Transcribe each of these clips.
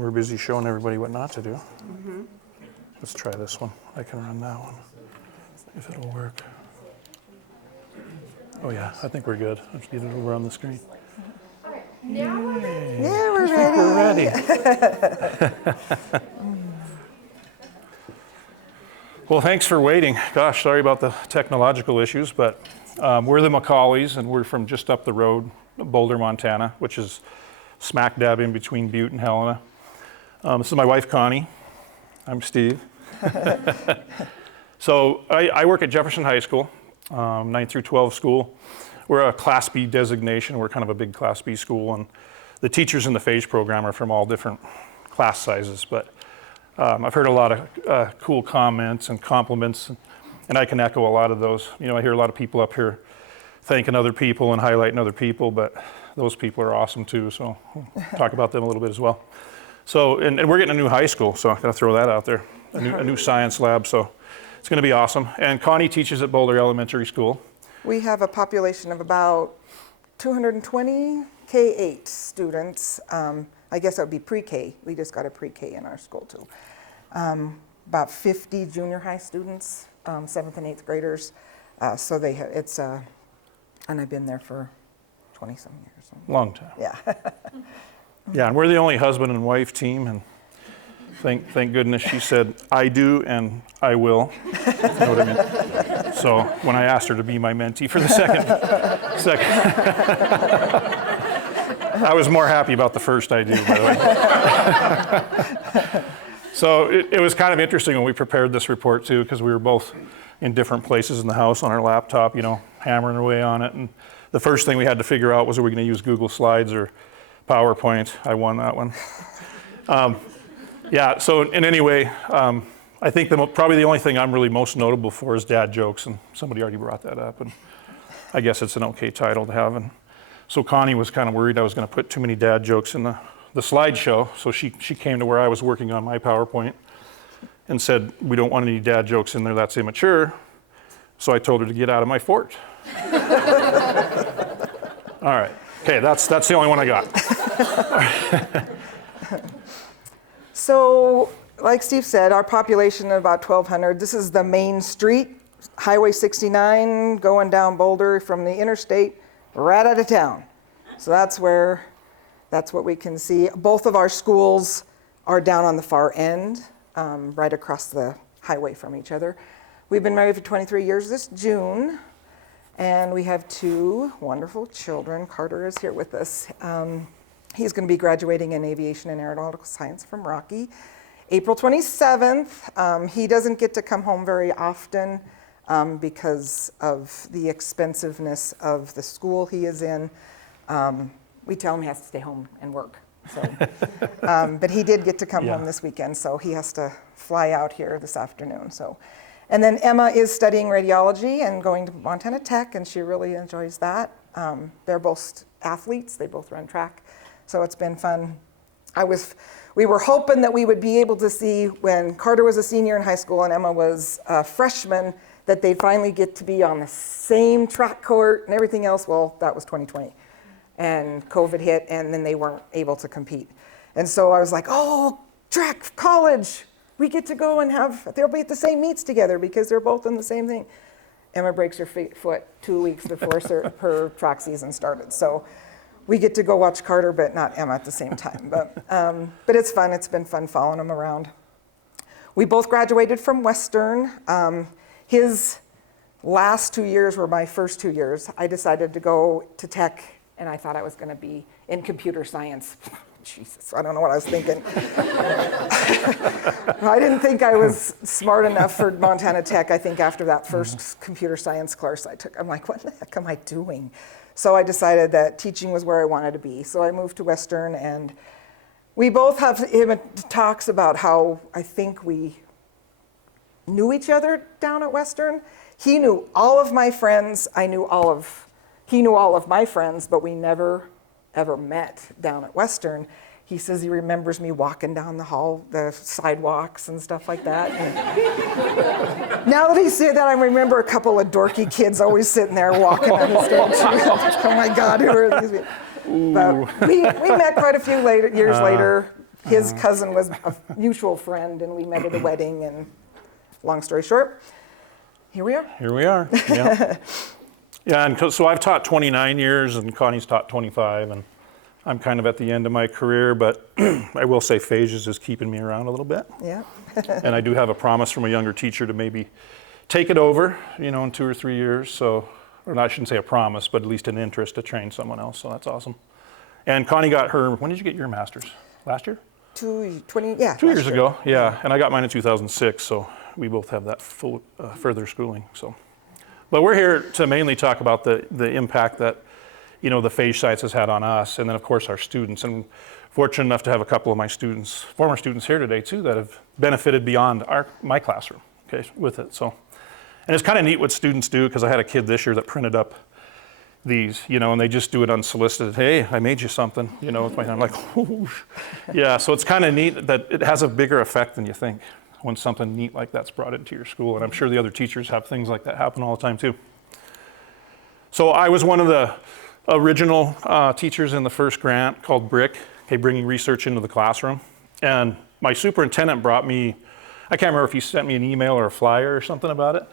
we're busy showing everybody what not to do. Mm-hmm. Let's try this one. I can run that one, if it'll work. Oh yeah, I think we're good. Let's get it over on the screen. All right, now we're ready. Yeah, we're ready. Well, thanks for waiting. Gosh, sorry about the technological issues, but we're the McCauleys, and we're from just up the road, Boulder, Montana, which is smack dab in between Butte and Helena. This is my wife, Connie. I'm Steve. So I work at Jefferson High School, 9 through 12 school. We're a Class B designation. We're kind of a big Class B school, and the teachers in the Phage program are from all different class sizes, but I've heard a lot of cool comments and compliments, and I can echo a lot of those. You know, I hear a lot of people up here thanking other people and highlighting other people, but those people are awesome too, so we'll talk about them a little bit as well. So, and we're getting a new high school, so I gotta throw that out there, a new science lab, so it's gonna be awesome. And Connie teaches at Boulder Elementary School. We have a population of about 220 K-8 students. I guess that would be pre-K. We just got a pre-K in our school too. About 50 junior high students, 7th and 8th graders. So they have, and I've been there for 20-some years. Long time. Yeah. Yeah, and we're the only husband and wife team, and thank goodness she said, I do and I will. You know what I mean? So when I asked her to be my mentee for the second, I was more happy about the first I do, by the way. So it was kind of interesting when we prepared this report too, because we were both in different places in the house on our laptop, you know, hammering away on it. And the first thing we had to figure out was, are we going to use Google Slides or PowerPoint? I won that one. Yeah, so in any way, I think probably the only thing I'm really most notable for is dad jokes, and somebody already brought that up, and I guess it's an okay title to have. And so Connie was kind of worried I was going to put too many dad jokes in the slideshow, so she came to where I was working on my PowerPoint and said, we don't want any dad jokes in there, that's immature. So I told her to get out of my fort. All right, okay, that's the only one I got. So, like Steve said, our population of about 1,200. This is the main street, Highway 69, going down Boulder from the interstate right out of town. So that's what we can see. Both of our schools are down on the far end, right across the highway from each other. We've been married for 23 years this June, and we have 2 wonderful children. Carter is here with us. He's going to be graduating in aviation and aeronautical science from Rocky, April 27th. He doesn't get to come home very often because of the expensiveness of the school he is in. We tell him he has to stay home and work. So, but he did get to come home this weekend, so he has to fly out here this afternoon. So, and then Emma is studying radiology and going to Montana Tech, and she really enjoys that. They're both athletes; they both run track, so it's been fun. We were hoping that we would be able to see when Carter was a senior in high school and Emma was a freshman, that they'd finally get to be on the same track court and everything else. Well, that was 2020. And COVID hit, and then they weren't able to compete. And so I was like, oh, track, college, we get to go and they'll be at the same meets together because they're both in the same thing. Emma breaks her foot 2 weeks before her track season started. So we get to go watch Carter, but not Emma at the same time. But it's fun, it's been fun following them around. We both graduated from Western. His last 2 years were my first 2 years. I decided to go to Tech, and I thought I was going to be in computer science. Jesus, I don't know what I was thinking. I didn't think I was smart enough for Montana Tech. I think after that first computer science course I took, I'm like, what the heck am I doing? So I decided that teaching was where I wanted to be. So I moved to Western, and we both have talks about how I think we knew each other down at Western. He knew all of my friends. He knew all of my friends, but we never ever met down at Western. He says he remembers me walking down the hall, the sidewalks and stuff like that. And now that he said that, I remember a couple of dorky kids always sitting there walking on the stage. Oh my God, who are these people? But we met quite a few years later, His cousin was a mutual friend, and we met at a wedding, and long story short, here we are. Here we are, yeah. Yeah, and so I've taught 29 years, and Connie's taught 25, and I'm kind of at the end of my career, but I will say Phages is keeping me around a little bit. Yeah. And I do have a promise from a younger teacher to maybe take it over, in 2 or 3 years. So, or I shouldn't say a promise, but at least an interest to train someone else. So that's awesome. And Connie got her, when did you get your master's? Last year? 2 years ago, yeah. And I got mine in 2006, so we both have that full further schooling. So, but we're here to mainly talk about the impact that the Phage Science has had on us, and then of course our students. And fortunate enough to have a couple of my students, former students here today too, that have benefited beyond my classroom, okay, with it. So, and it's kind of neat what students do, because I had a kid this year that printed up these, and they just do it unsolicited. Hey, I made you something, with my hand. I'm like, oh. Yeah, so it's kind of neat that it has a bigger effect than you think when something neat like that's brought into your school. And I'm sure the other teachers have things like that happen all the time too. So I was one of the original teachers in the first grant called BRIC, okay, bringing research into the classroom. And my superintendent brought me, I can't remember if he sent me an email or a flyer or something about it.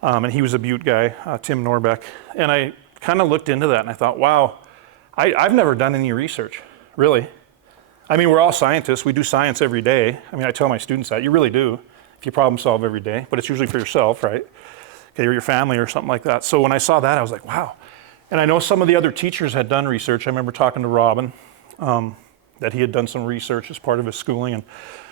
And he was a Butte guy, Tim Norbeck. And I kind of looked into that and I thought, wow, I've never done any research, really. I mean, we're all scientists. We do science every day. I mean, I tell my students that. You really do, if you problem solve every day. But it's usually for yourself, right? Okay, or your family or something like that. So when I saw that, I was like, wow. And I know some of the other teachers had done research. I remember talking to Robin, that he had done some research as part of his schooling, and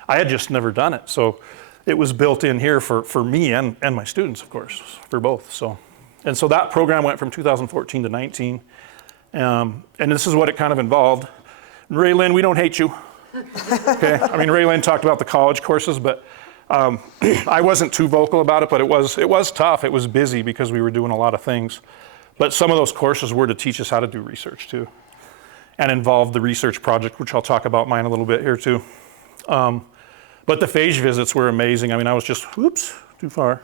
I had just never done it. So it was built in here for me and my students, of course, for both. So, and so that program went from 2014 to 19. And this is what it kind of involved. Ray Lynn, we don't hate you. Okay, I mean, Ray Lynn talked about the college courses, but I wasn't too vocal about it, but it was tough. It was busy because we were doing a lot of things. But some of those courses were to teach us how to do research too, and involved the research project, which I'll talk about mine a little bit here too. But the Phage visits were amazing. I mean, I was just, whoops, too far.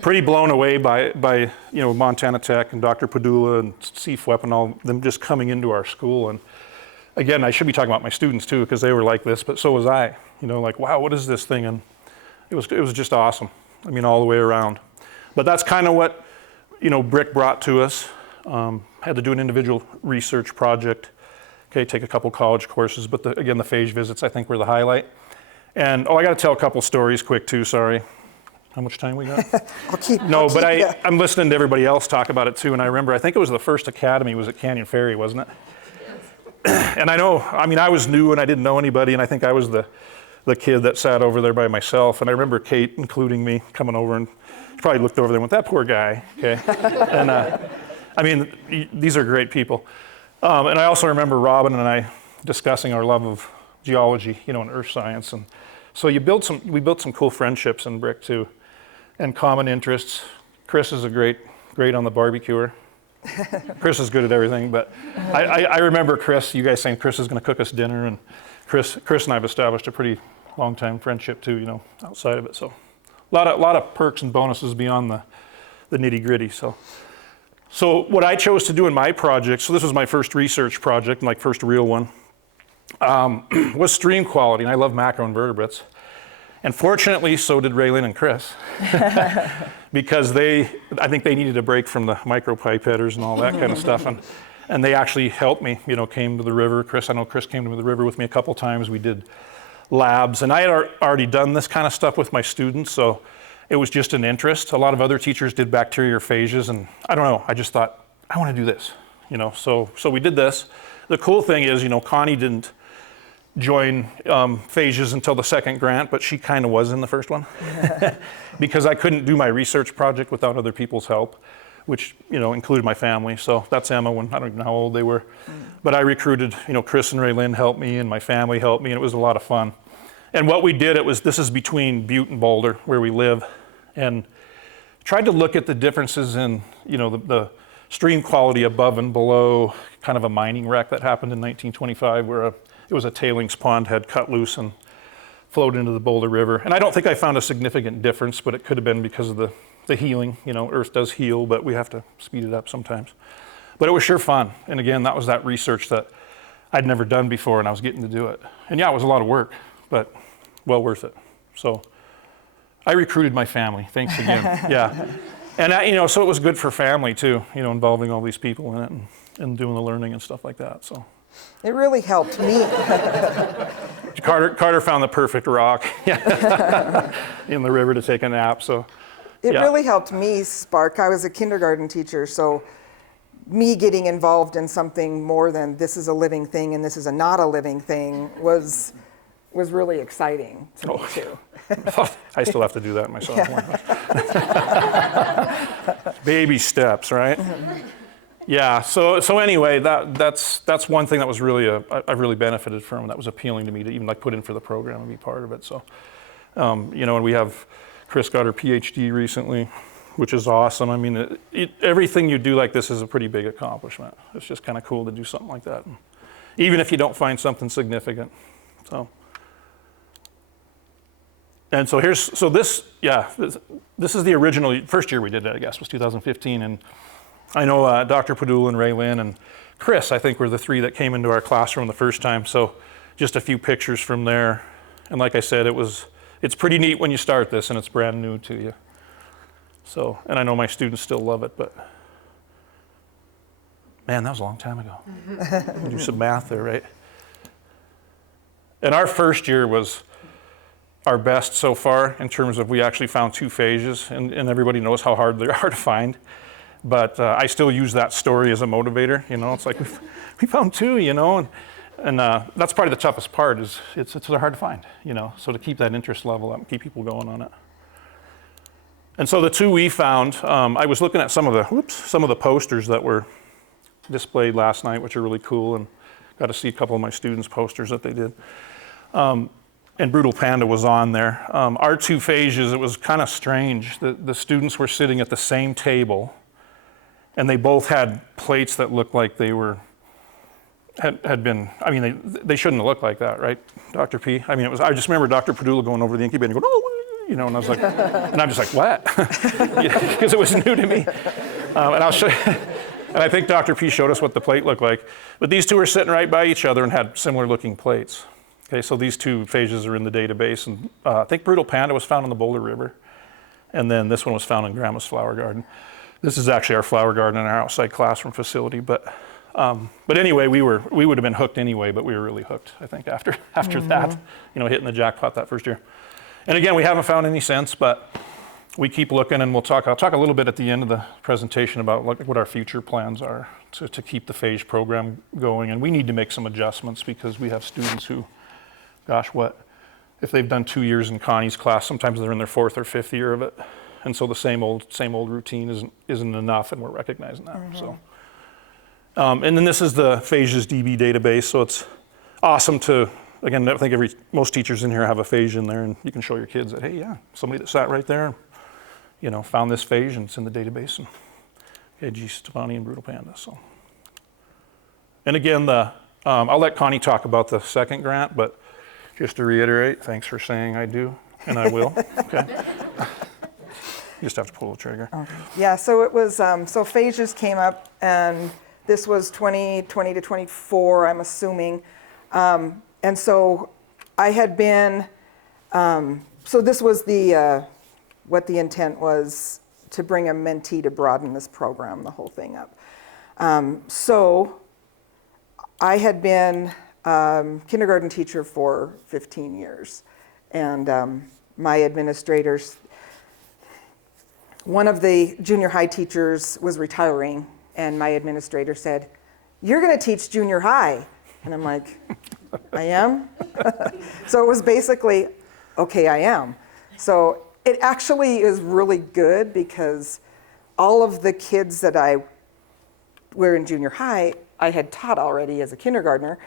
Pretty blown away by Montana Tech and Dr. Padula and CFWEP and all them just coming into our school. And again, I should be talking about my students too, because they were like this, but so was I. Like, wow, what is this thing? And it was just awesome. I mean, all the way around. But that's kind of what BRIC brought to us. Had to do an individual research project. Okay, take a couple college courses, but again, the Phage visits I think were the highlight. And I got to tell a couple stories quick too. Sorry, how much time we got? I'm listening to everybody else talk about it too, and I think it was the first academy was at Canyon Ferry, wasn't it? And I was new and I didn't know anybody, and I think I was the kid that sat over there by myself. And I remember Kate including me coming over, and she probably looked over there and went, that poor guy, okay? And I mean, these are great people. And I also remember Robin and I discussing our love of geology, and earth science. And so we built some cool friendships in BRIC too, and common interests. Chris is great on the barbecuer. Chris is good at everything, but I remember Chris, you guys saying Chris is going to cook us dinner, and Chris and I have established a pretty long time friendship too, outside of it. So a lot of perks and bonuses beyond the nitty gritty. So what I chose to do in my project, so this was my first research project, my first real one, was stream quality, and I love macroinvertebrates. And fortunately, so did Raylene and Chris, because I think they needed a break from the micropipetters and all that kind of stuff, and they actually helped me, came to the river. I know Chris came to the river with me a couple times. We did labs, and I had already done this kind of stuff with my students, so it was just an interest. A lot of other teachers did bacteria or phages, and I don't know, I just thought, I want to do this, so we did this. The cool thing is, Connie didn't join Phages until the second grant, but she kind of was in the first one because I couldn't do my research project without other people's help, which included my family. So that's Emma, when I don't even know how old they were, but I recruited, Chris and Raylyn helped me, and my family helped me, and it was a lot of fun. And what we did, this is between Butte and Boulder, where we live, and tried to look at the differences in the stream quality above and below kind of a mining wreck that happened in 1925, where it was a tailings pond had cut loose and flowed into the Boulder River. And I don't think I found a significant difference, but it could have been because of the healing. Earth does heal, but we have to speed it up sometimes. But it was sure fun. And again, that was that research that I'd never done before, and I was getting to do it. And yeah, it was a lot of work, but well worth it. So I recruited my family. Thanks again. Yeah. And so it was good for family too, involving all these people in it and doing the learning and stuff like that. So It really helped me. Carter found the perfect rock in the river to take a nap. So It really helped me spark. I was a kindergarten teacher, so me getting involved in something more than this is a living thing and this is not a living thing was really exciting to me too. I still have to do that myself. Baby steps, right? Yeah. So anyway, that's one thing that was really I really benefited from. That was appealing to me to even put in for the program and be part of it. So and we have Chris got her PhD recently, which is awesome. I mean, everything you do like this is a pretty big accomplishment. It's just kind of cool to do something like that, even if you don't find something significant. So. And so this is the original, first year we did it, I guess, was 2015. And I know Dr. Padula and Ray Lynn and Chris, I think, were the three that came into our classroom the first time. So just a few pictures from there. And like I said, it's pretty neat when you start this and it's brand new to you. So, and I know my students still love it, but man, that was a long time ago. Do some math there, right? And our first year was our best so far in terms of we actually found 2 phages, and everybody knows how hard they are to find. But I still use that story as a motivator. It's like we found 2, and that's probably the toughest part is it's hard to find. So to keep that interest level up and keep people going on it. And so the 2 we found, I was looking at some of the posters that were displayed last night, which are really cool, and got to see a couple of my students' posters that they did. And Brutal Panda was on there. Our 2 phages, it was kind of strange. The students were sitting at the same table, and they both had plates that looked like they had been, they shouldn't have looked like that, right, Dr. P? I I just remember Dr. Padula going over to the incubator and going, oh, and I was like, and I'm just like, what? Because it was new to me. And I'll show you, and I think Dr. P showed us what the plate looked like. But these 2 were sitting right by each other and had similar looking plates. Okay, so these 2 phages are in the database, and I think Brutal Panda was found in the Boulder River, and then this one was found in Grandma's Flower Garden. This is actually our flower garden in our outside classroom facility, but anyway, we would have been hooked anyway, but we were really hooked, I think, after that, hitting the jackpot that first year. And again, we haven't found any since, but we keep looking, and I'll talk a little bit at the end of the presentation about what our future plans are to keep the Phage program going, and we need to make some adjustments because we have students who, if they've done 2 years in Connie's class, sometimes they're in their 4th or 5th year of it. And so the same old routine isn't enough, and we're recognizing that. So, and then this is the Phages DB database. So it's awesome to, again, I think most teachers in here have a phage in there, and you can show your kids that, hey, yeah, somebody that sat right there, found this phage, and it's in the database. And okay, Stefani and Brutal Panda. So, and again, I'll let Connie talk about the second grant, but just to reiterate, thanks for saying I do, and I will. Okay. You just have to pull the trigger. Okay. Yeah, so it was, so Phages came up, and this was 2020 to 24, I'm assuming. And so I had been, so this was what the intent was, to bring a mentee to broaden this program, the whole thing up. So I had been kindergarten teacher for 15 years, and my administrators, one of the junior high teachers was retiring, and my administrator said, "You're going to teach junior high." And I'm like, I am? So it was basically, okay, I am. So it actually is really good because all of the kids that I were in junior high, I had taught already as a kindergartner.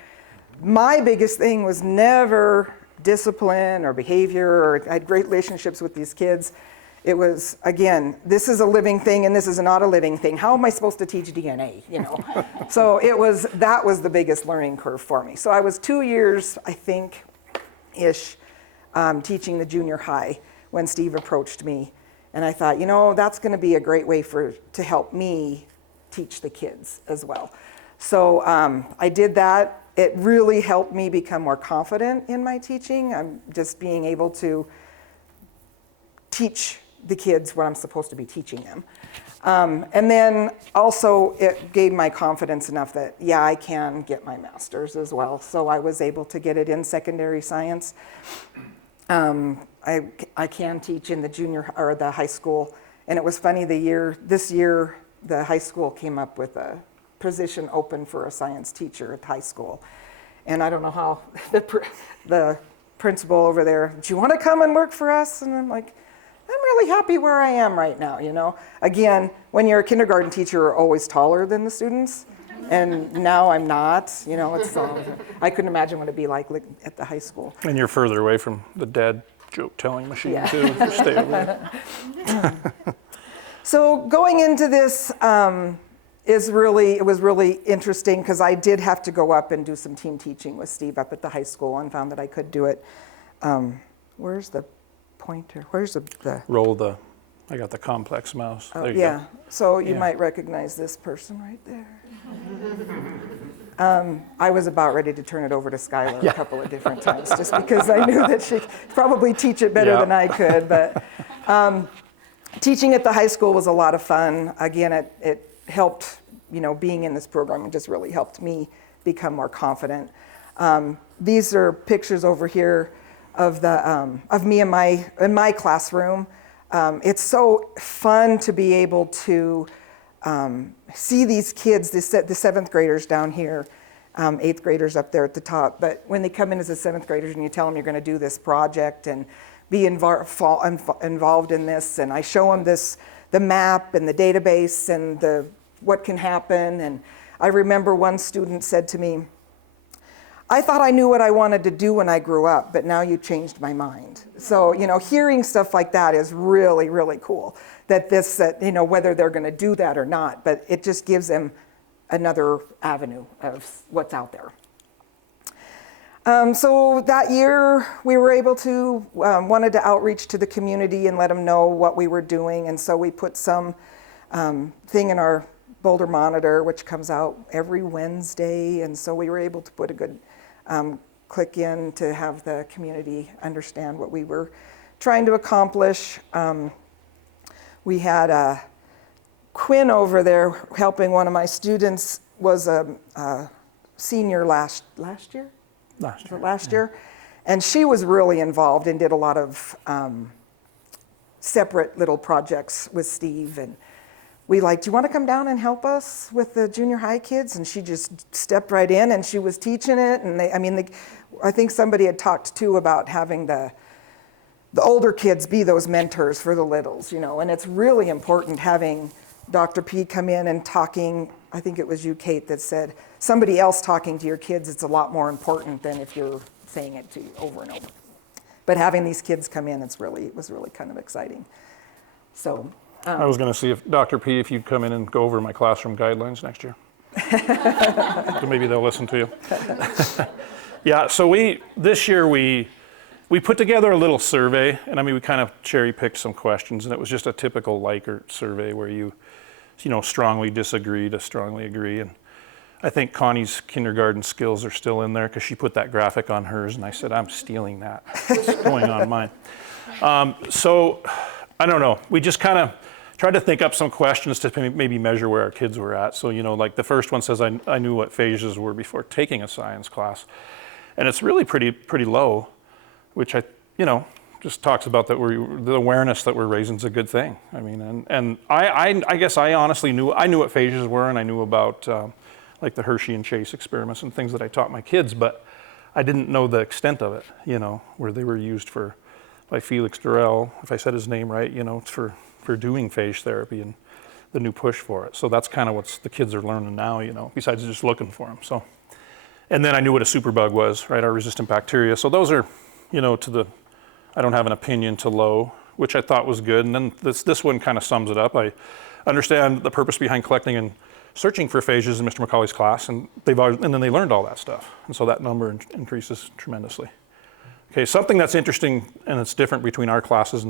My biggest thing was never discipline or behavior, or I had great relationships with these kids. It was, again, this is a living thing and this is not a living thing. How am I supposed to teach DNA, So that was the biggest learning curve for me. So I was 2 years, I think, ish, teaching the junior high when Steve approached me. And I thought, that's gonna be a great way to help me teach the kids as well. So I did that it really helped me become more confident in my teaching. I'm just being able to teach the kids what I'm supposed to be teaching them. And then also it gave my confidence enough that, yeah, I can get my master's as well. So I was able to get it in secondary science. I can teach in the junior or the high school. And it was funny, this year, the high school came up with a position open for a science teacher at high school. And I don't know how the principal over there, do you want to come and work for us? And I'm like, I'm really happy where I am right now, you know. Again, when you're a kindergarten teacher, you're always taller than the students. And now I'm not, you know, I couldn't imagine what it'd be like at the high school. And you're further away from the dad joke telling machine too. Stay over there. So going into this it was really interesting because I did have to go up and do some team teaching with Steve up at the high school and found that I could do it. Where's the pointer? Where's the Roll I got the complex mouse. There you yeah. go. So you Yeah. might recognize this person right there. I was about ready to turn it over to Skylar a couple of different times just because I knew that she could probably teach it better than I could. But teaching at the high school was a lot of fun. Again, it helped, you know, being in this program, it just really helped me become more confident. These are pictures over here of me in my classroom. It's so fun to be able to see these kids, the seventh graders down here, eighth graders up there at the top. But when they come in as the seventh graders and you tell them you're going to do this project and be involved in this, and I show them the map and the database and what can happen. And I remember one student said to me, I thought I knew what I wanted to do when I grew up, but now you changed my mind. So, you know, hearing stuff like that is really, really cool. That you know, whether they're going to do that or not, but it just gives them another avenue of what's out there. So that year we were able to, wanted to outreach to the community and let them know what we were doing. And so we put some thing in our Boulder Monitor, which comes out every Wednesday. And so we were able to put a good click in to have the community understand what we were trying to accomplish. We had Quinn over there helping one of my students, was a senior last year? Last year. And she was really involved and did a lot of separate little projects with Steve. And we do you want to come down and help us with the junior high kids? And she just stepped right in and she was teaching it. And I think somebody had talked too about having the older kids be those mentors for the littles, you know. And it's really important having Dr. P come in and talking. I think it was you, Kate, that said somebody else talking to your kids, it's a lot more important than if you're saying it to you over and over. But having these kids come in, it was really kind of exciting. So I was going to see if you'd come in and go over my classroom guidelines next year. So maybe they'll listen to you. Yeah, so this year we put together a little survey, and we kind of cherry picked some questions, and it was just a typical Likert survey where you strongly disagree to strongly agree. And I think Connie's kindergarten skills are still in there because she put that graphic on hers, and I said, I'm stealing that. It's going on mine. So I don't know. We just kind of tried to think up some questions to maybe measure where our kids were at. So, like the first one says, I knew what phages were before taking a science class. And it's really pretty low, which just talks about that the awareness that we're raising is a good thing. And I guess I honestly knew what phages were, and I knew about like the Hershey and Chase experiments and things that I taught my kids, but I didn't know the extent of it, where they were used by Felix Durrell, if I said his name right, for doing phage therapy and the new push for it. So that's kind of what the kids are learning now, besides just looking for them. So, and then I knew what a superbug was, right? Our resistant bacteria. So those are, I don't have an opinion to low, which I thought was good. And then this one kind of sums it up. I understand the purpose behind collecting and searching for phages in Mr. McCauley's class, and then they learned all that stuff. And so that number increases tremendously. Okay, something that's interesting and it's different between our classes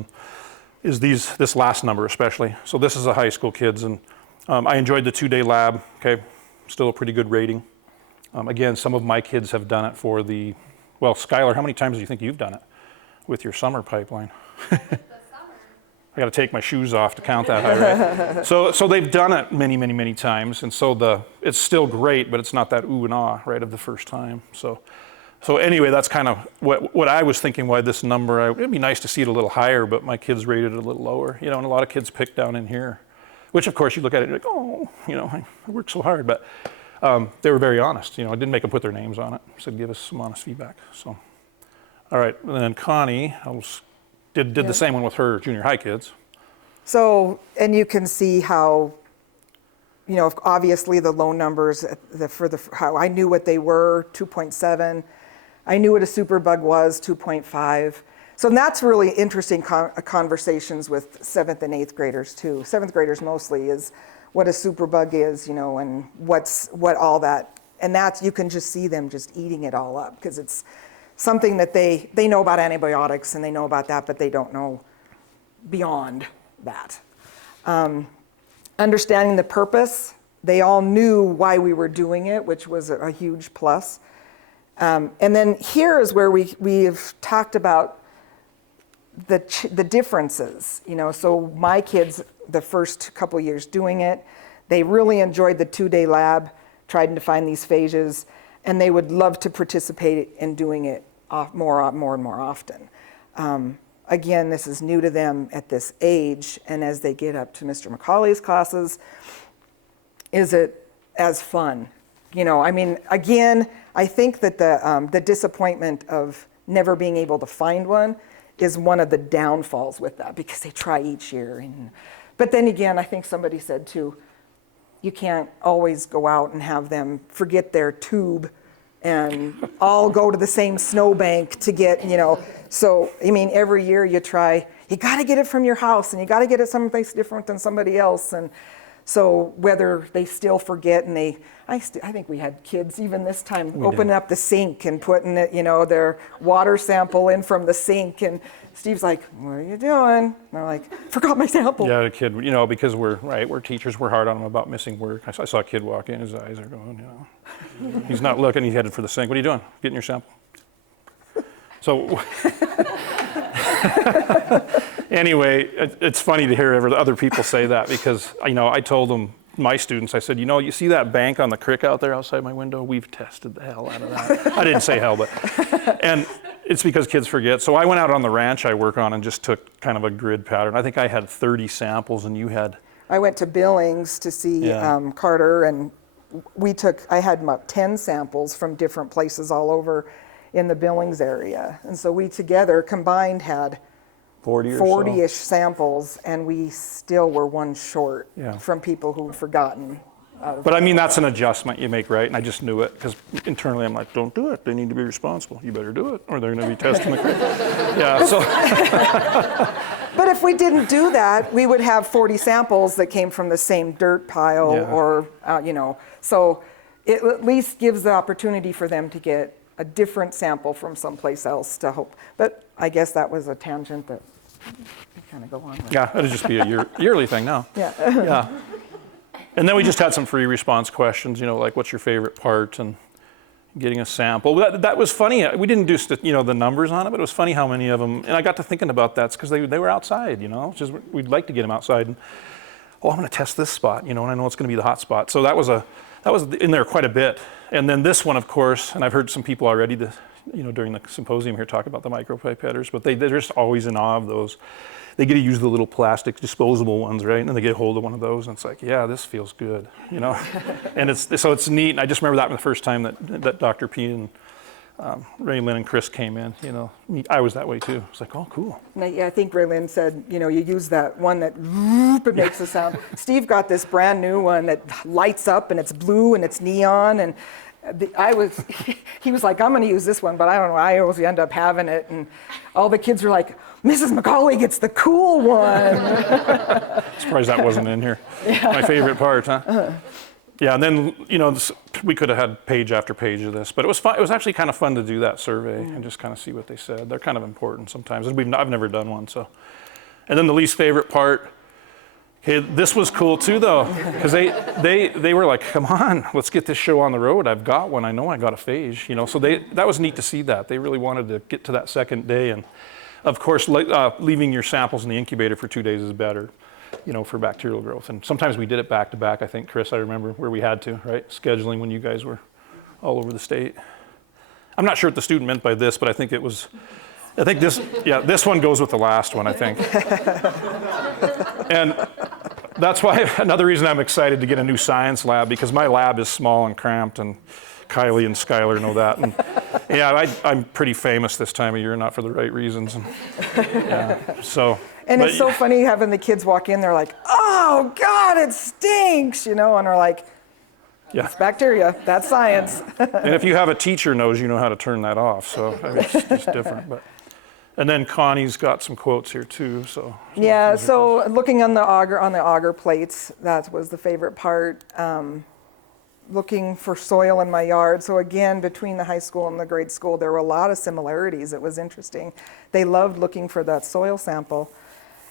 is this last number especially. So this is the high school kids, and I enjoyed the 2-day lab. Okay, still a pretty good rating. Again, some of my kids have done it for well, Skylar, how many times do you think you've done it with your summer pipeline? I got to take my shoes off to count that high, right? So they've done it many, many, many times, and so it's still great, but it's not that ooh and ah, right, of the first time. So anyway, that's kind of what I was thinking. Why this number? It'd be nice to see it a little higher, but my kids rated it a little lower. And a lot of kids pick down in here, which of course you look at it and you're like, oh, I worked so hard, but they were very honest. I didn't make them put their names on it. I said, give us some honest feedback. So, all right, and then Connie, did the same one with her junior high kids. So, and you can see how, obviously the low numbers how I knew what they were, 2.7. I knew what a superbug was, 2.5. So that's really interesting conversations with 7th and 8th graders too. 7th graders mostly is what a superbug is, and what all that, and that's, you can just see them just eating it all up because it's something that they know about antibiotics and they know about that, but they don't know beyond that. Understanding the purpose, they all knew why we were doing it, which was a huge plus. And then here is where we've talked about the differences. So my kids, the first couple of years doing it, they really enjoyed the 2-day lab, trying to find these phages, and they would love to participate in doing it more and more often. Again, this is new to them at this age, and as they get up to Mr. McCauley's classes, is it as fun? Again, I think that the disappointment of never being able to find one is one of the downfalls with that, because they try each year. But then again, I think somebody said too, you can't always go out and have them forget their tube and all go to the same snowbank to get, So, every year you got to get it from your house, and you got to get it someplace different than somebody else. And so whether they still forget, and I think we had kids even this time opening up the sink and putting it, their water sample in from the sink, and Steve's like, what are you doing? And they're like, forgot my sample. Yeah, the kid, because we're teachers, we're hard on them about missing work. I saw a kid walk in, his eyes are going, he's not looking, he's headed for the sink. What are you doing? Getting your sample? So anyway, it's funny to hear other people say that, because I told them, my students, I said, you see that bank on the creek out there outside my window? We've tested the hell out of that. I didn't say hell, but and it's because kids forget. So I went out on the ranch I work on and just took kind of a grid pattern. I think I had 30 samples, and you had. I went to Billings to see Carter, and I had about 10 samples from different places all over in the Billings area. And so we together combined had 40-ish samples, and we still were one short from people who had forgotten. But that's an adjustment you make, right? And I just knew it, because internally I'm like, don't do it. They need to be responsible. You better do it, or they're going to be testing the creek. So. But if we didn't do that, we would have 40 samples that came from the same dirt pile, or, So it at least gives the opportunity for them to get a different sample from someplace else to hope. But I guess that was a tangent that we kind of go on with. Yeah, it'll just be a yearly thing now. Yeah. And then we just had some free response questions, like what's your favorite part, and getting a sample. That was funny. We didn't do the numbers on it, but it was funny how many of them, and I got to thinking about that because they were outside, just we'd like to get them outside. And, I'm going to test this spot, and I know it's going to be the hot spot. So that was in there quite a bit. And then this one, of course, and I've heard some people already, during the symposium here talk about the micropipetters, but they're just always in awe of those. They get to use the little plastic disposable ones, right? And then they get a hold of one of those, and it's like, yeah, this feels good, And it's neat. And I just remember that the first time that Dr. P and Ray Lynn and Chris came in, I was that way too. It's like, oh, cool. I think Ray Lynn said, you use that one that it makes a sound. Steve got this brand new one that lights up, and it's blue and it's neon, and he was like, I'm going to use this one, but I don't know. I always end up having it, and all the kids were like, Mrs. McCauley gets the cool one. Surprised that wasn't in here. My favorite part, huh? Yeah, and then we could have had page after page of this, but it was fun. It was actually kind of fun to do that survey and just kind of see what they said. They're kind of important sometimes. I've never done one, so. And then the least favorite part, Okay, this was cool too though, because they were like, come on, let's get this show on the road. I've got one. I know I got a phage, you know. So that was neat to see that. They really wanted to get to that second day, and of course, leaving your samples in the incubator for 2 days is better, you know, for bacterial growth. And sometimes we did it back to back. I think, Chris, I remember where we had to, right? Scheduling when you guys were all over the state. I'm not sure what the student meant by this, but I think this one goes with the last one, I think. And that's why another reason I'm excited to get a new science lab, because my lab is small and cramped, and Kylie and Skylar know that. And yeah, I'm pretty famous this time of year, not for the right reasons. And, yeah, so. And it's so funny having the kids walk in, they're like, oh God, it stinks, you know, and we're like, yeah, it's bacteria, that's science. And if you have a teacher knows, you know how to turn that off. So I mean, it's just different. But. And then Connie's got some quotes here too. So yeah, so looking on the auger plates, that was the favorite part. Looking for soil in my yard. So again, between the high school and the grade school, there were a lot of similarities. It was interesting. They loved looking for that soil sample.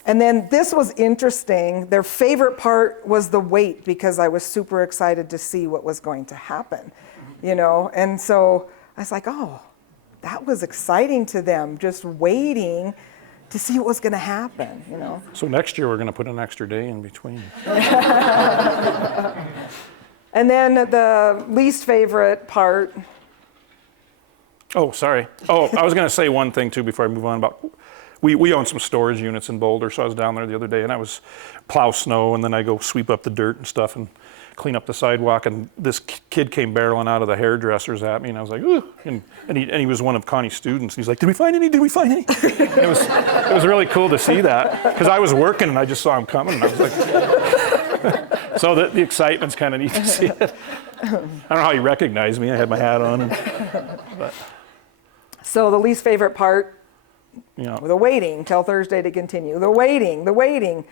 And then this was interesting. Their favorite part was the wait, because I was super excited to see what was going to happen, you know? And so I was like, oh, that was exciting to them, just waiting to see what was going to happen, you know? So next year we're going to put an extra day in between. And then the least favorite part. Oh, sorry. Oh, I was going to say one thing too before I move on about, we own some storage units in Boulder, so I was down there the other day and I was plow snow, and then I go sweep up the dirt and stuff and clean up the sidewalk, and this kid came barreling out of the hairdressers at me, and I was like, ooh, and he was one of Connie's students. He's like, did we find any? It was really cool to see that, because I was working and I just saw him coming, and I was like, so the excitement's kind of neat to see it. I don't know how he recognized me. I had my hat on. But. So the least favorite part, you know, the waiting till Thursday to continue. The waiting.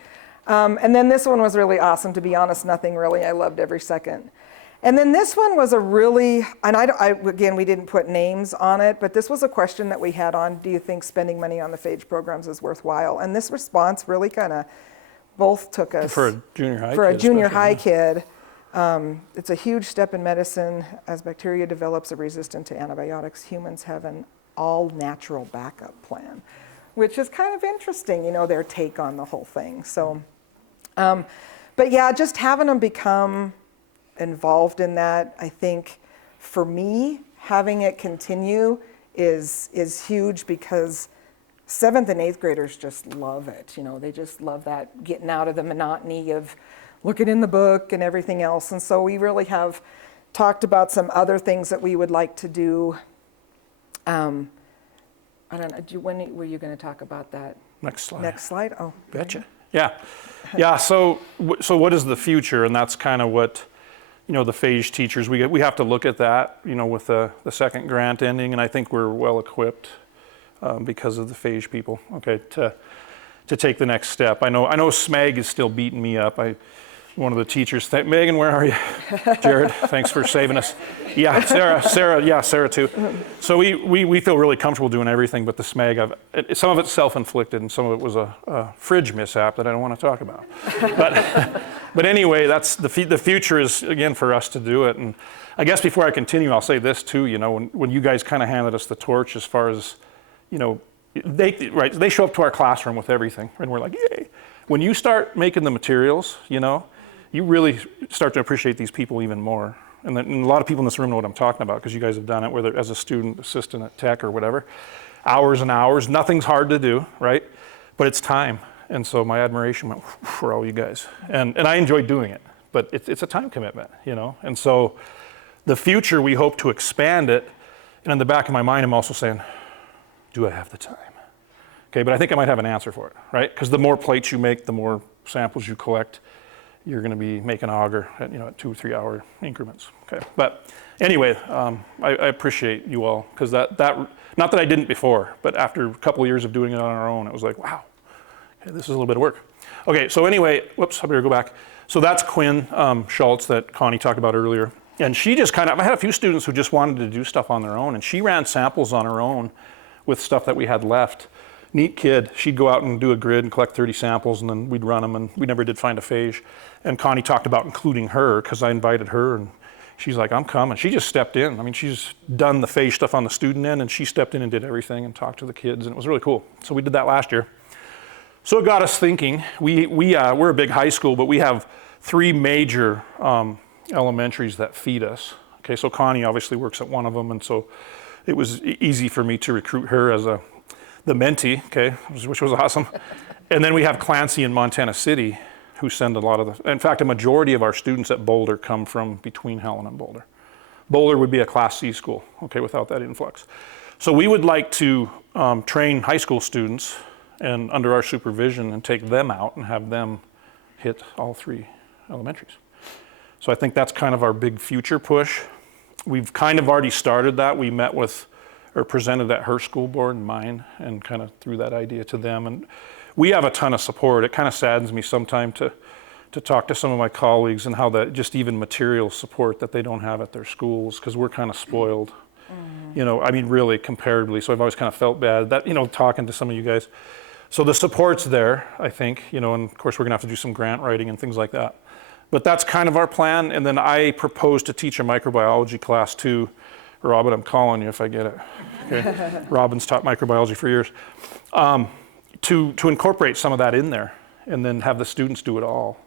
And then this one was really awesome, to be honest, nothing really. I loved every second. And then this one was a really, and again, we didn't put names on it, but this was a question that we had on, do you think spending money on the phage programs is worthwhile? And this response really kind of both took us. For a junior high kid. For a junior high kid. It's a huge step in medicine. As bacteria develops a resistance to antibiotics, humans have an all-natural backup plan, which is kind of interesting, you know, their take on the whole thing. So, but yeah, just having them become involved in that, I think for me, having it continue is huge, because 7th and 8th graders just love it. You know, they just love that, getting out of the monotony of looking in the book and everything else. And so we really have talked about some other things that we would like to do. I don't know, when were you going to talk about that? Next slide. Next slide? Oh. Betcha. Yeah. Yeah, so what is the future? And that's kind of what, you know, the phage teachers, we have to look at that, you know, with the second grant ending, and I think we're well equipped because of the phage people, okay, to take the next step. I know SMAG is still beating me up. One of the teachers, Megan, where are you? Jared, thanks for saving us. Yeah, Sarah too. So we feel really comfortable doing everything, but the SMAG, some of it's self-inflicted and some of it was a fridge mishap that I don't want to talk about. But anyway, that's the future is, again, for us to do it. And I guess before I continue, I'll say this too, you know, when you guys kind of handed us the torch as far as, you know, they show up to our classroom with everything, and we're like, yay. When you start making the materials, you know, you really start to appreciate these people even more. And a lot of people in this room know what I'm talking about, because you guys have done it, whether as a student, assistant at tech or whatever. Hours and hours, nothing's hard to do, right? But it's time. And so my admiration went for all you guys. And I enjoy doing it, but it's a time commitment, you know? And so the future, we hope to expand it. And in the back of my mind, I'm also saying, do I have the time? Okay, but I think I might have an answer for it, right? Because the more plates you make, the more samples you collect, you're going to be making auger at, you know, at 2 or 3 hour increments. Okay, but anyway, I appreciate you all, because that not that I didn't before, but after a couple of years of doing it on our own, it was like, wow, okay, this is a little bit of work. Okay, so anyway, whoops, I better go back. So that's Quinn Schultz that Connie talked about earlier, and she just kind of, I had a few students who just wanted to do stuff on their own, and she ran samples on her own with stuff that we had left, neat kid. She'd go out and do a grid and collect 30 samples, and then we'd run them, and we never did find a phage. And Connie talked about including her, because I invited her, and she's like, I'm coming. She just stepped in. I mean, she's done the phage stuff on the student end, and she stepped in and did everything and talked to the kids, and it was really cool. So we did that last year. So it got us thinking. We're a big high school, but we have 3 major elementaries that feed us. Okay, so Connie obviously works at one of them, and so it was easy for me to recruit her as the mentee, okay, which was awesome. And then we have Clancy in Montana City, who send a lot of in fact, a majority of our students at Boulder come from between Helen and Boulder. Boulder would be a Class C school, okay, without that influx. So we would like to train high school students and under our supervision and take them out and have them hit all 3 elementaries. So I think that's kind of our big future push. We've kind of already started that. We met with, or presented at her school board and mine, and kind of threw that idea to them. And we have a ton of support. It kind of saddens me sometimes to talk to some of my colleagues and how that just even material support that they don't have at their schools, because we're kind of spoiled. You know, I mean, really comparatively. So I've always kind of felt bad that, you know, talking to some of you guys. So the support's there, I think, you know, and of course we're gonna have to do some grant writing and things like that. But that's kind of our plan. And then I propose to teach a microbiology class too. Robin, I'm calling you if I get it. Okay. Robin's taught microbiology for years. To incorporate some of that in there and then have the students do it all.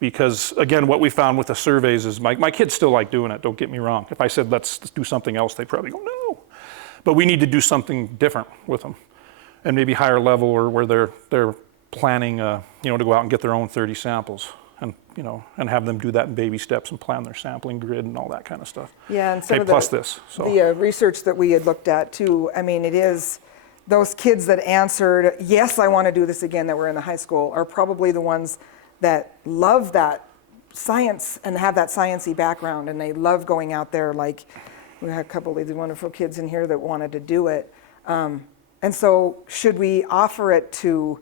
Because again, what we found with the surveys is my kids still like doing it, don't get me wrong. If I said, let's do something else, they'd probably go, no. But we need to do something different with them. And maybe higher level, or where they're planning, you know, to go out and get their own 30 samples. And, you know, and have them do that in baby steps and plan their sampling grid and all that kind of stuff. Yeah, and some okay, of plus this. So. The research that we had looked at too, I mean, it is those kids that answered, yes, I want to do this again, that were in the high school, are probably the ones that love that science and have that sciencey background, and they love going out there. Like, we had a couple of these wonderful kids in here that wanted to do it. And so should we offer it to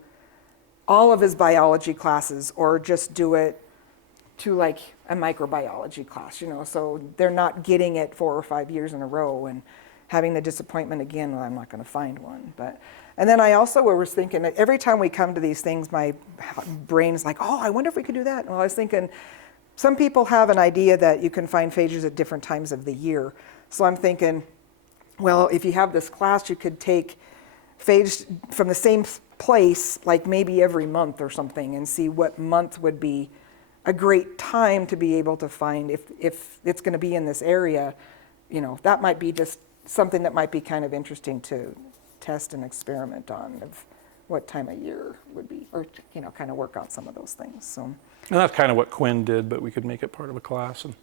all of his biology classes, or just do it to like a microbiology class, you know, so they're not getting it 4 or 5 years in a row and having the disappointment again, well, I'm not going to find one. But, and then I also was thinking that every time we come to these things, my brain's like, oh, I wonder if we could do that. Well, I was thinking, some people have an idea that you can find phages at different times of the year. So I'm thinking, well, if you have this class, you could take phage from the same place, like maybe every month or something, and see what month would be a great time to be able to find, if it's going to be in this area, you know, that might be just something that might be kind of interesting to test and experiment on, of what time of year would be, or, you know, kind of work on some of those things. So. And that's kind of what Quinn did, but we could make it part of a class. And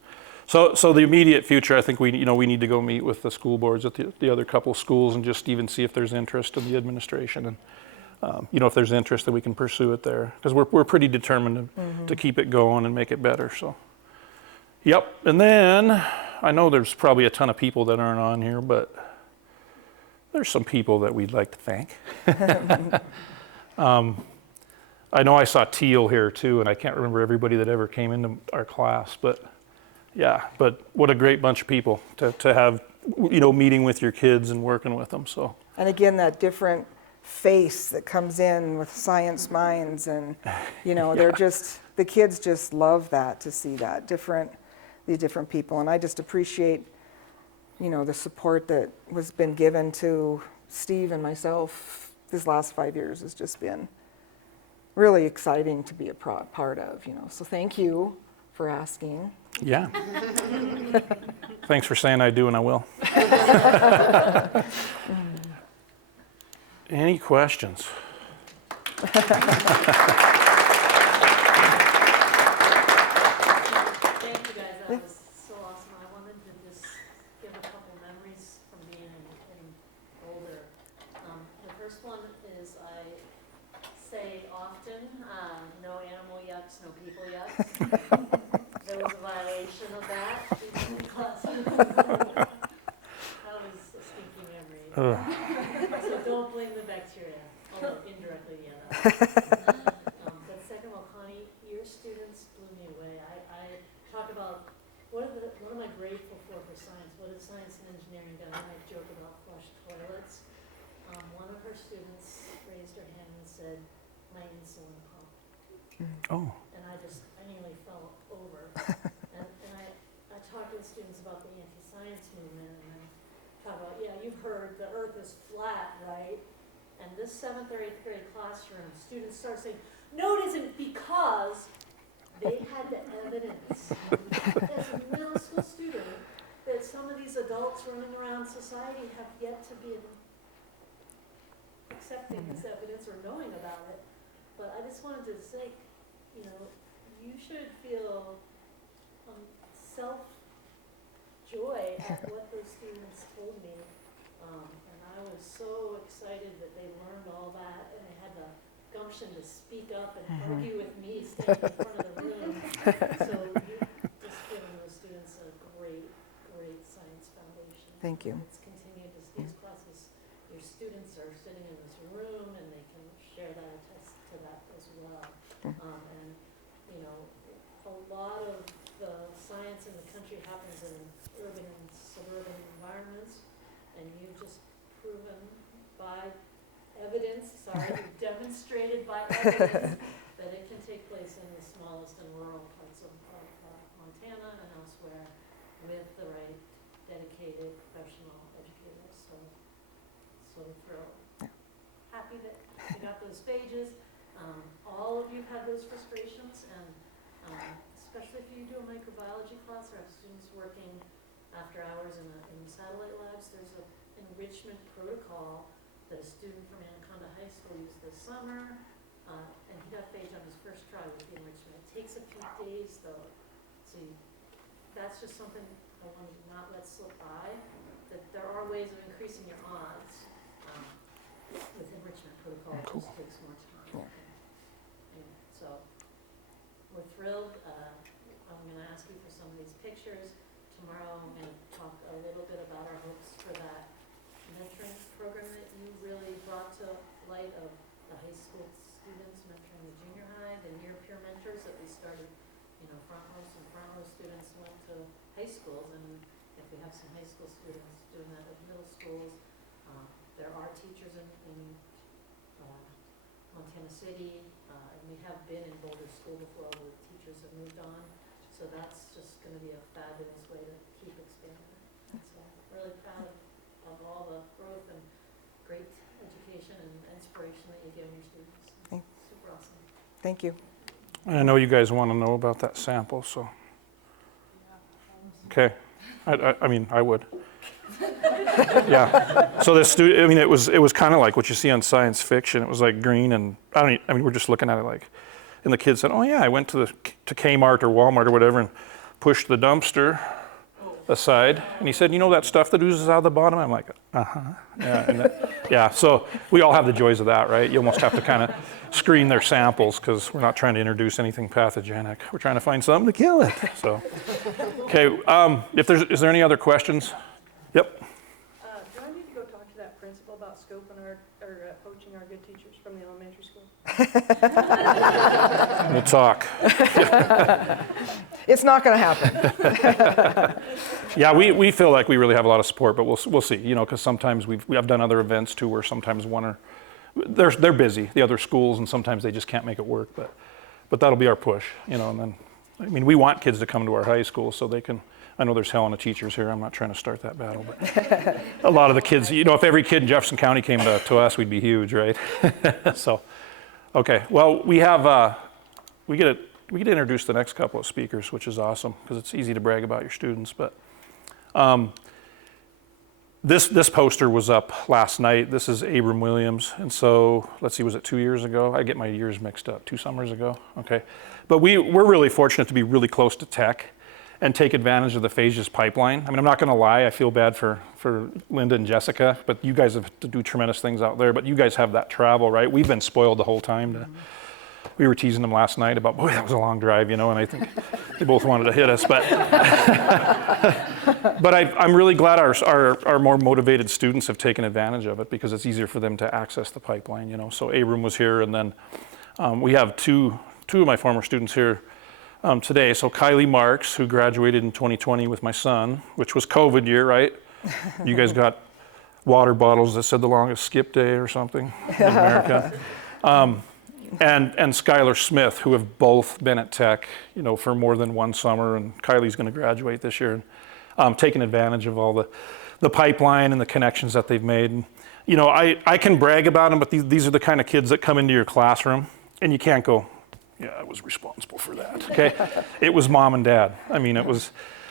so the immediate future, I think we need to go meet with the school boards at the other couple schools and just even see if there's interest in the administration, and you know, if there's interest that we can pursue it there, because we're pretty determined to keep it going and make it better. So, yep. And then I know there's probably a ton of people that aren't on here, but there's some people that we'd like to thank. I know I saw Teal here too, and I can't remember everybody that ever came into our class, but yeah, but what a great bunch of people to have, you know, meeting with your kids and working with them. So. And again, that different face that comes in with science minds, and you know, they're just, the kids just love that, to see that these different people. And I just appreciate, you know, the support that was been given to Steve and myself these last 5 years has just been really exciting to be a part of, you know. So thank you for asking. Yeah. Thanks for saying I do and I will. Any questions? Thank you guys, that was so awesome. I wanted to just give a couple memories from being in Boulder. The first one is, I say often, no animal yucks, no people yucks. There was a violation of that in the class. That was a stinky memory. So don't blame the bacteria, although indirectly, yeah. But second of all, Connie, your students blew me away. I talk about what am I grateful for science? What has science and engineering done? I joke about flush toilets. One of her students raised her hand and said, my insulin pump. Oh, And I nearly fell over. and I talk to the students about the anti-science movement, and I talk about, yeah, you've heard the earth is flat, right? And this 7th or 8th grade classroom, students start saying, no, it isn't, because they had the evidence as a middle school student that some of these adults running around society have yet to be accepting this evidence or knowing about it. But I just wanted to say, you know, you should feel self-joy at what those students told me. And I was so excited that they learned all that and they had the gumption to speak up and argue with me standing in front of the room. So you've just given those students a great science foundation. Thank you. It's continued these classes. Your students are sitting in this room and they can share that, attest to that as well. And you know, a lot of the science in the country happens in urban and suburban environments, and you've just proven by evidence, you've demonstrated by evidence that it can take place in the smallest and rural parts of Montana and elsewhere with the right dedicated professional educators. So thrilled. Happy that you got those Phages. All of you had those frustrations, and especially if you do a microbiology class or have students working after hours in satellite labs, there's an enrichment protocol that a student from Anaconda High School used this summer, and he got Phage on his first try with the enrichment. It takes a few days though, so that's just something I wanted to not let slip by, that there are ways of increasing your odds with enrichment protocol. It just takes more time. And so we're thrilled. I'm going to ask you for some of these pictures. Tomorrow I'm going to talk a little bit about our hopes for that mentoring program that you really brought to light of the high school students mentoring the junior high, the near peer mentors that we started, you know, front row students went to high schools, and if we have some high school students doing that at middle schools, there are teachers in Montana City, and we have been in Boulder School before, where the teachers have moved on, so that's just going to be a fabulous way to keep expanding it. So really proud of all the growth and great education and inspiration that you give your students. Super awesome. Thank you. and I know you guys want to know about that sample, so. Okay, I mean, I would. Yeah, so this student, I mean, it was kind of like what you see on science fiction. It was like green, and I mean, we're just looking at it like, and the kid said, oh yeah, I went to Kmart or Walmart or whatever and pushed the dumpster aside, and he said, you know that stuff that oozes out of the bottom? I'm like, yeah, yeah, so we all have the joys of that, right? You almost have to kind of screen their samples because we're not trying to introduce anything pathogenic. We're trying to find something to kill it, so. Okay, is there any other questions? Yep. Do I need to go talk to that principal about scoping or poaching our good teachers from the elementary school? We'll talk. It's not going to happen. Yeah, we feel like we really have a lot of support, but we'll see, you know, because sometimes we have done other events too where sometimes they're busy, the other schools, and sometimes they just can't make it work, but that'll be our push, you know, and then, I mean, we want kids to come to our high school so they can, I know there's hell on the teachers here, I'm not trying to start that battle, but a lot of the kids, you know, if every kid in Jefferson County came to us, we'd be huge, right? So, okay, well, we get to introduce the next couple of speakers, which is awesome, because it's easy to brag about your students, but this poster was up last night. This is Abram Williams, and so, let's see, was it 2 years ago? I get my years mixed up, 2 summers ago, okay. But we're really fortunate to be really close to tech and take advantage of the Phages pipeline. I mean, I'm not gonna lie, I feel bad for Linda and Jessica, but you guys have to do tremendous things out there, but you guys have that travel, right? We've been spoiled the whole time. We were teasing them last night about, boy, that was a long drive, you know, and I think they both wanted to hit us, but but I'm really glad our more motivated students have taken advantage of it because it's easier for them to access the pipeline, you know. So Abram was here, and then we have two of my former students here today. So Kylie Marks, who graduated in 2020 with my son, which was COVID year, right? You guys got water bottles that said the longest skip day or something in America. And Skylar Smith, who have both been at Tech, for more than one summer, and Kylie's going to graduate this year, and taking advantage of all the pipeline and the connections that they've made. And, I can brag about them, but these are the kind of kids that come into your classroom, and you can't go, yeah, I was responsible for that, okay? It was mom and dad. I mean, it was,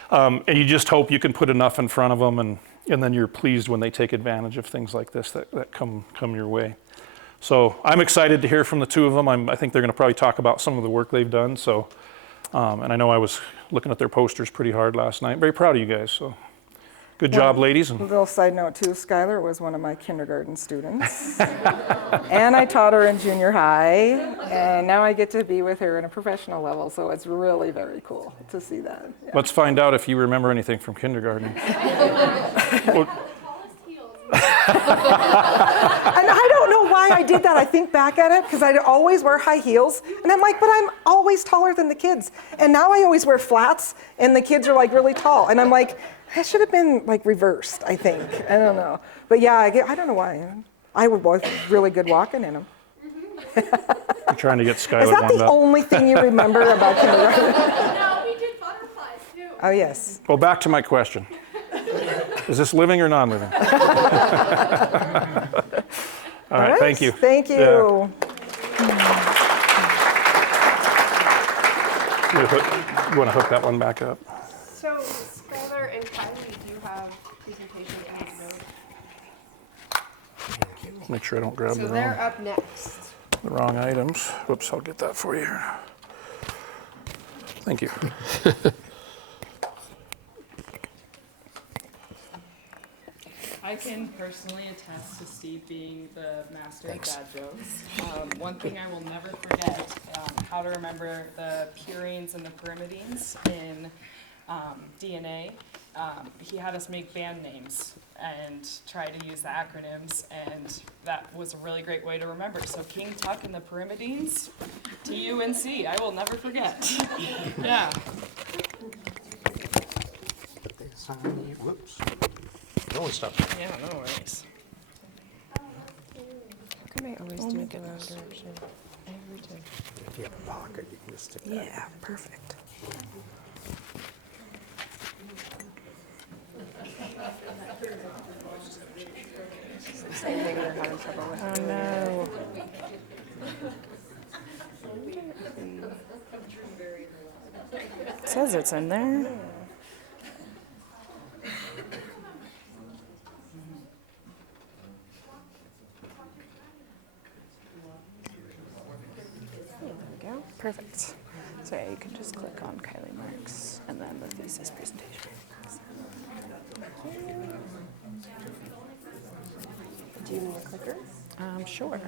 and you just hope you can put enough in front of them, and then you're pleased when they take advantage of things like this that come your way. So I'm excited to hear from the two of them. I think they're going to probably talk about some of the work they've done. So, and I know I was looking at their posters pretty hard last night. Very proud of you guys. So, good job, ladies. A little side note too, Skylar was one of my kindergarten students. And I taught her in junior high. And now I get to be with her in a professional level. So it's really very cool to see that. Yeah. Let's find out if you remember anything from kindergarten. Well, And I don't know why I did that. I think back at it because I'd always wear high heels. And I'm like, but I'm always taller than the kids. And now I always wear flats and the kids are like really tall. And I'm like, that should have been like reversed, I think. I don't know. But yeah, I don't know why. I was really good walking in them. I'm trying to get Skylar Is that warmed the up. only thing you remember about kindergarten? No, we did butterflies too. Oh, yes. Well, back to my question. Is this living or non-living? All right, thank you. Thank you. Yeah. You want to hook that one back up? So Skylar and Kylie do have presentations in those. Make sure I don't grab So they're up next. the wrong items. Whoops, I'll get that for you here. Thank you. I can personally attest to Steve being the master of dad jokes. One thing I will never forget, how to remember the purines and the pyrimidines in DNA. He had us make band names and try to use the acronyms, and that was a really great way to remember. So King Tut and the pyrimidines, TUNC, I will never forget. Yeah. Whoops. No one stopped. Yeah, no worries. How come I always do it the wrong direction? Every time. If you have a pocket, you can just stick that. Yeah, perfect. Same thing we're having trouble with. Oh, no. It says it's in there. There we go. Perfect. So yeah, you can just click on Kylie Marks and then the thesis presentation. Do you need a clicker? Sure.